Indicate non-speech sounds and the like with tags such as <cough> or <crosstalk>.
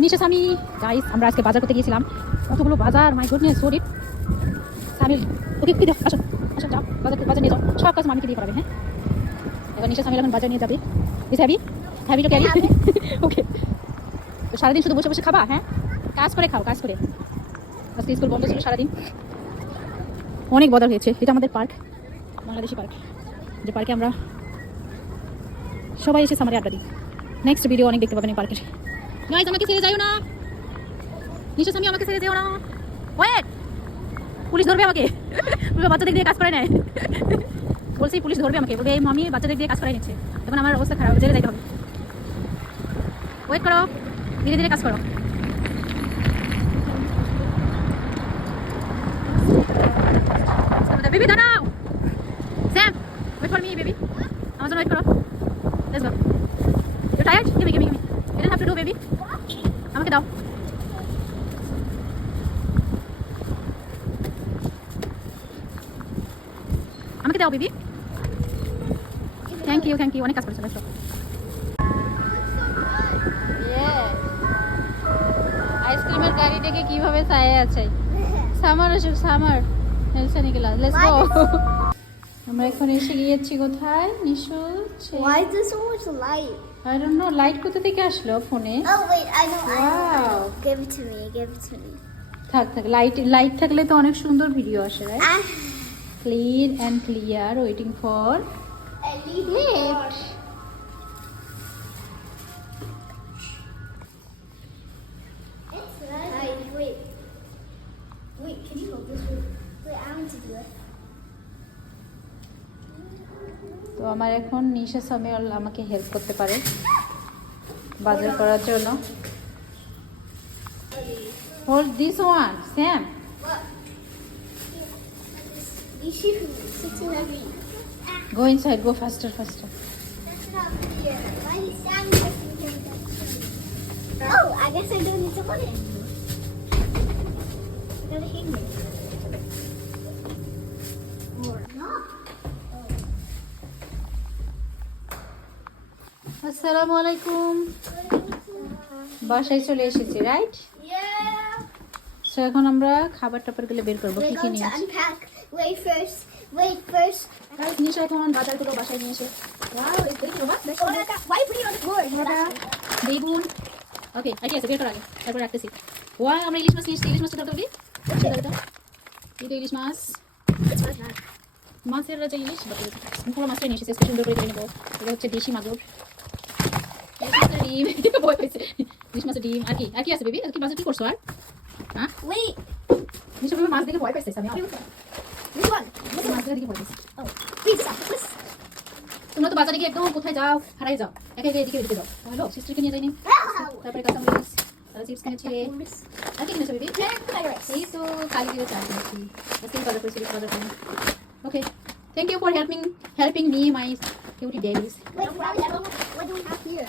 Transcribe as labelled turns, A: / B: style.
A: নিশা স্বামী। গাইস আমরা আজকে বাজার করতে গিয়েছিলাম। কতগুলো বাজার? মাই গুডনেস সো ডিপ সামিল ওকে কি আসো আসো, যাও, বাজার বাজার নিয়ে যাও। সব কাজ মামিকে দিয়ে করাবে হ্যাঁ? এবার নিশা স্বামী এখন বাজার নিয়ে যাবে। Is heavy heavy to carry okay তো সারাদিন শুধু বসে বসে খাবা হ্যাঁ? কাজ করে খাও, কাজ করে। আজকে স্কুল বন্ধ ছিল সারাদিন। অনেক বদল হয়েছে। এটা আমাদের পার্ক, বাংলাদেশি পার্ক। যে পার্কে আমরা সবাই এসে সামারে আড্ডা দিই। নেক্সট ভিডিও অনেক দেখতে পাবেন এই পার্কের। গাইজ আমাকে ছেড়ে যাইও না। নিশ্চয় আমি আমাকে ছেড়ে যেও না। ওয়েট! পুলিশ ধরবে আমাকে। <laughs> পুরো বাচ্চাদের দিয়ে কাজ করে নেয়। <laughs> বলছি, পুলিশ ধরবে আমাকে। বলবে, এই মামি বাচ্চাদের দিয়ে কাজ করে নিচ্ছে। এখন আমার অবস্থা খারাপ, জেলে যাইতে হবে। ওয়েট করো। ধীরে ধীরে কাজ করো। বেবি, দাঁড়াও। Sam wait for me baby আমার জন্য ওয়েট করো। Let's go you tired give me give me baby আমাকে দাও। আমাকে দাও baby. Thank you thank you অনেক কাজ করেছ আইসক্রিমের গাড়ি দেখে কীভাবে ছায়া আছে? সামার আসুক summer Nelson class let's go আমরা এখন এসে গিয়েছি কোথায় Nishu
B: Why is there so much light?
A: I don't know light কোথা থেকে আসলো ফোনে
B: Oh wait, I know, I know, I know.
A: Wow.
B: Give it to me, give it to me.
A: থাক থাক লাইট লাইট থাকলে তো অনেক সুন্দর ভিডিও আসে right
B: Ah,
A: clean and clear waiting for
B: right. Wait, can you hold this? Wait, I want to do it.
A: তো আমার এখন নিশা সামিওয়াল আমাকে হেল্প করতে পারে বাজার করার জন্য। Hold this one Sam go side go faster faster আসসালামু আলাইকুম। বাসায় চলে এসেছি রাইট. সো এখন আমরা খাবার টাবারগুলো বের করব। কি কি নিয়ে নিশা এখন বাজারগুলো বাসায় নিয়ে এসে। বেগুন। ওকে তারপর রাখতেছি। ওয়া, আমরা ইলিশ মাছ নিয়ে এসেছি। ইলিশ মাছটা ইলিশ মাছ। মাছের রাজা ইলিশ মাছটা নিয়ে এসেছি। সুন্দর করে নেব। এটা হচ্ছে দেশি মাগুর। ডিম। ভয় পেয়েছে ইলিশ মাছের ডিম। আর কি? আর কি আছে বেবি আর কি মাছের কি করছ আর? হ্যাঁ?
B: Wait.
A: নিশ্চয় বাবা মাছ দেখে ভয় পাইছে আমি
B: Which one?
A: মাছ দেখে ভয় পাইছি।
B: Oh, please stop. Please.
A: তোমরা তো বাজারে গিয়ে একদম কোথায় যাও হারাই যাও। একে একে এদিকে এদিকে যাও। হ্যালো সিস্টারকে নিয়ে যাইনি
B: Ow.
A: তারপরে কাঁচামরিচ তারা চিপস কিনেছে। আর কি কিনেছে বেবি
B: Vampires.
A: এই তো কালি দিয়ে চা কিনেছি। আজকে বাজার করেছি বেশি বাজার করিনি okay thank you for helping helping me my cutie dailies
B: Wait, what, what do we have here?